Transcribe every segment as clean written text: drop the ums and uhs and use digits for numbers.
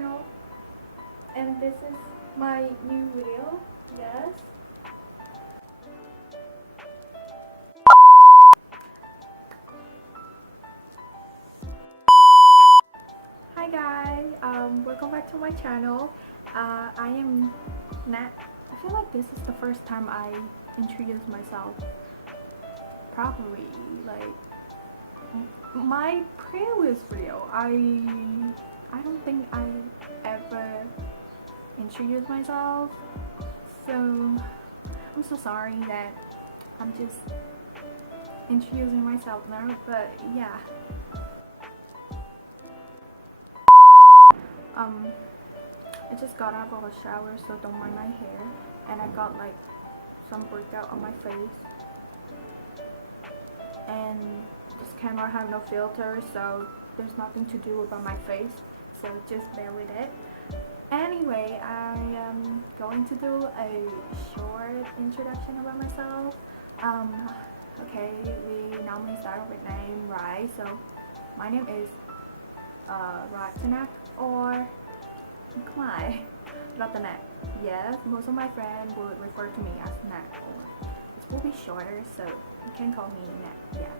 channel, and this is my new video. Yes. Hi guys, welcome back to my channel. I am Nat. I feel like this is the first time I introduce myself properly. Like my previous video, I don't think I ever introduced myself. So I'm so sorry that I'm just introducing myself now. But yeah. I just got out of a shower, so don't mind my hair, and I got like some breakout on my face, and this camera have no filter, so there's nothing to do about my face, so just bear with it. Anyway, I am going to do a short introduction about myself. Okay, we normally start with name, right? So my name is Ratanak, or Ratanak. Yes, most of my friends would refer to me as Nat, or it will be shorter, so you can call me Nat. Yeah.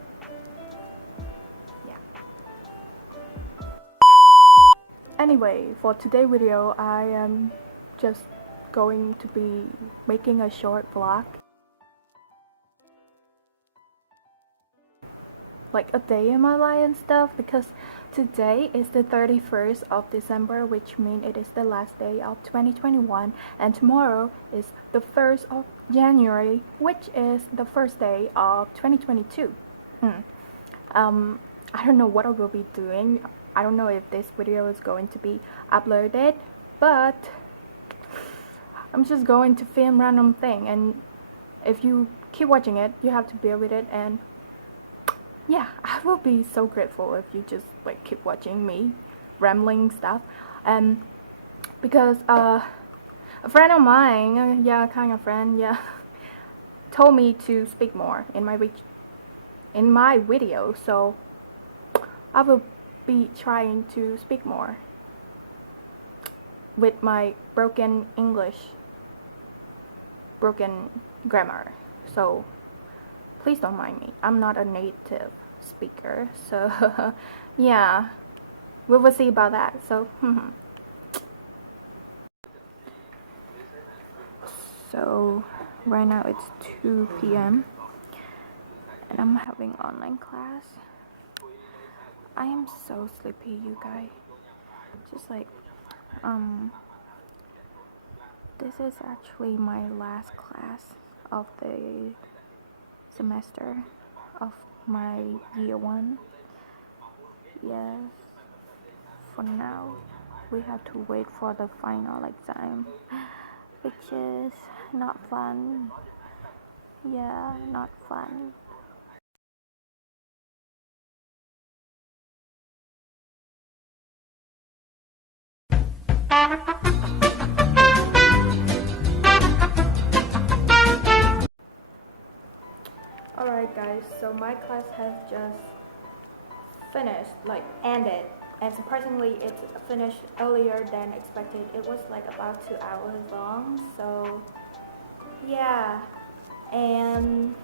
Anyway, for today's video, I am just going to be making a short vlog, like a day in my life and stuff, because today is the 31st of December, which means it is the last day of 2021, and tomorrow is the 1st of January, which is the first day of 2022. I don't know what I will be doing. I don't know if this video is going to be uploaded, but I'm just going to film random thing, and if you keep watching it, you have to bear with it. And yeah, I will be so grateful if you just like keep watching me rambling stuff. Because a friend of mine, yeah, kind of friend, yeah, told me to speak more in my video, so I will be trying to speak more with my broken English, broken grammar. So please don't mind me. I'm not a native speaker, so yeah, we will see about that. So so right now it's 2 p.m. and I'm having online class. I am so sleepy, you guys. Just like this is actually my last class of the semester of my year 1. Yes, for now we have to wait for the final exam, which is not fun. Yeah, not fun. Alright guys, so my class has just finished, like ended, and surprisingly it finished earlier than expected. It was like about 2 hours long, so yeah, and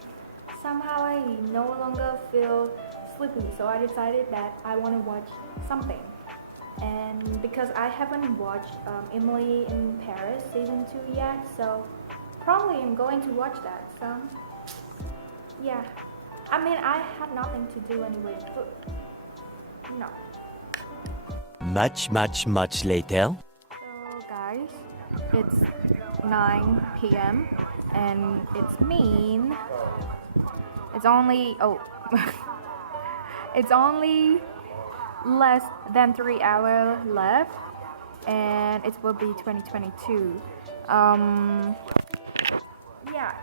somehow I no longer feel sleepy, so I decided that I want to watch something. And because I haven't watched Emily in Paris season 2 yet, so probably I'm going to watch that. So yeah, I mean, I had nothing to do anyway, but no. Much later. So guys, it's 9 p.m. and it's only it's only less than 3 hours left, and it will be 2022. Yeah,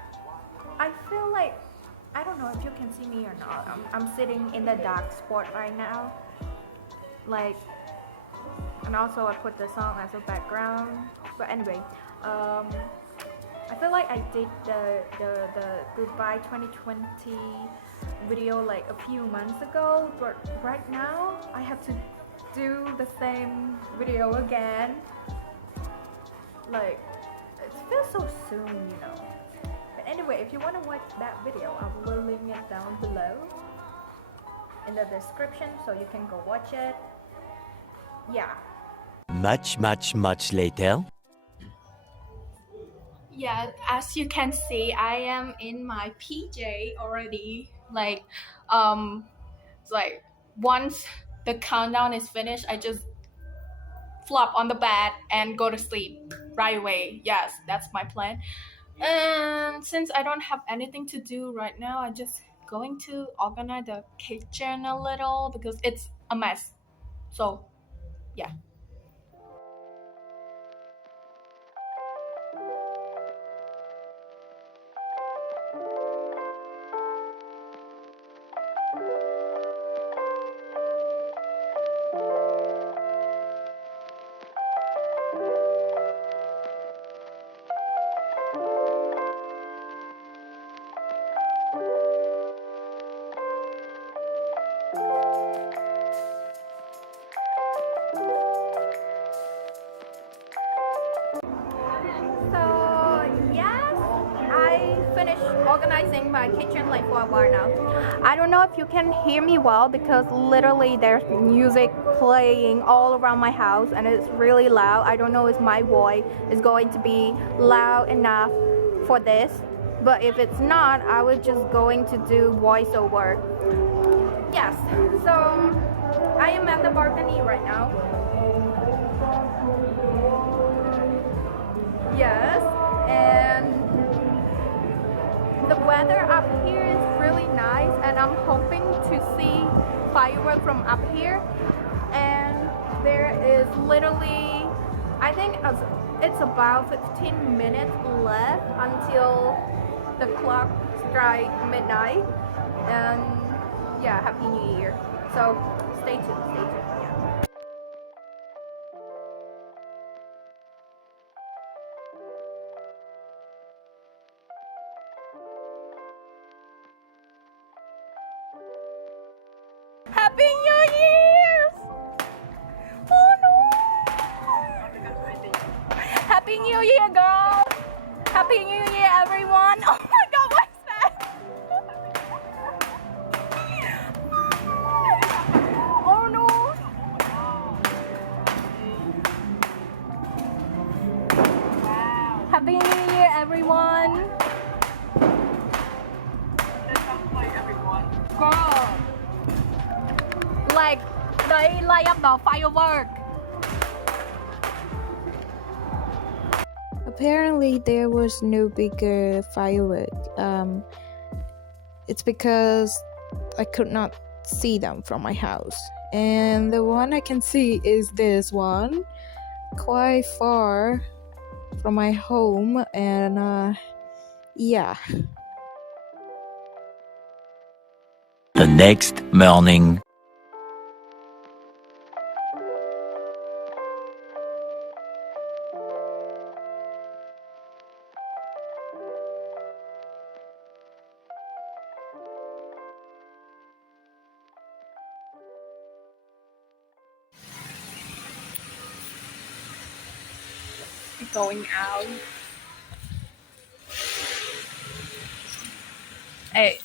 I feel like, I don't know if you can see me or not. I'm sitting in the dark spot right now, like, and also I put the song as a background. But anyway, I feel like I did the goodbye 2020 video like a few months ago, but right now I have to do the same video again. Like, it feels so soon, you know. But anyway, if you want to watch that video, I will link it down below in the description so you can go watch it. Yeah. Much later. Yeah, as you can see, I am in my PJ already. Like once the countdown is finished, I just flop on the bed and go to sleep right away. Yes, that's my plan. And since I don't have anything to do right now, I'm just going to organize the kitchen a little because it's a mess. So, yeah. So yes, I finished organizing my kitchen like for a while now. I don't know if you can hear me well because literally there's music playing all around my house and it's really loud. I don't know if my voice is going to be loud enough for this, but if it's not, I was just going to do voiceover. Yes, so I am at the balcony right now. Yes, and the weather up here is really nice, and I'm hoping to see fireworks from up here. And there is literally, I think it's about 15 minutes left until the clock strikes midnight. And yeah, Happy New Year. So stay tuned, stay tuned. Yeah. Happy New Year! Oh no! Happy New Year, girl! Happy New Year, everyone! Oh my God, what's that? Oh no! Wow! Happy New Year, everyone! That sounds like everyone. Girl! Like they light up the firework. Apparently, there was no bigger firework. It's because I could not see them from my house. And the one I can see is this one, quite far from my home. And yeah. The next morning. Going out. Hey.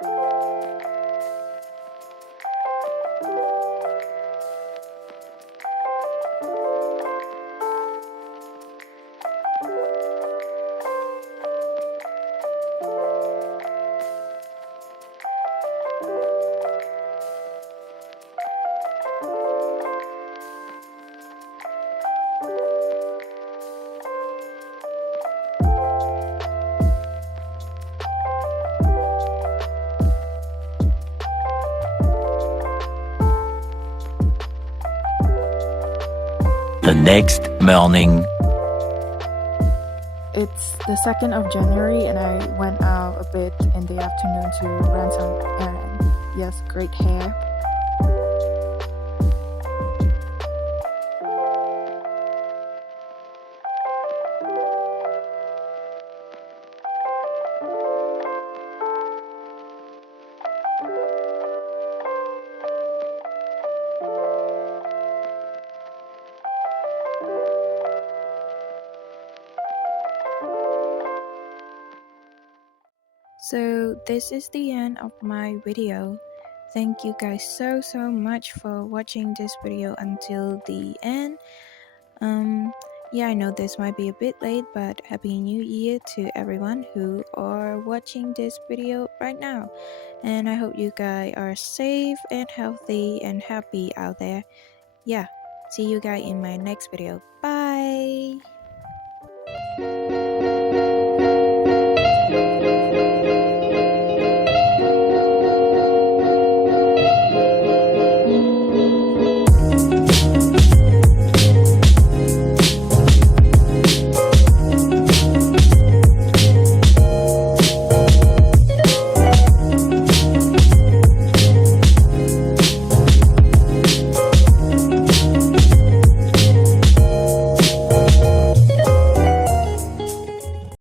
The next morning. It's the 2nd of January and I went out a bit in the afternoon to run some errand. Yes, great hair. So this is the end of my video. Thank you guys so much for watching this video until the end. Yeah, I know this might be a bit late, but Happy New Year to everyone who are watching this video right now. And I hope you guys are safe and healthy and happy out there. Yeah, see you guys in my next video. Bye!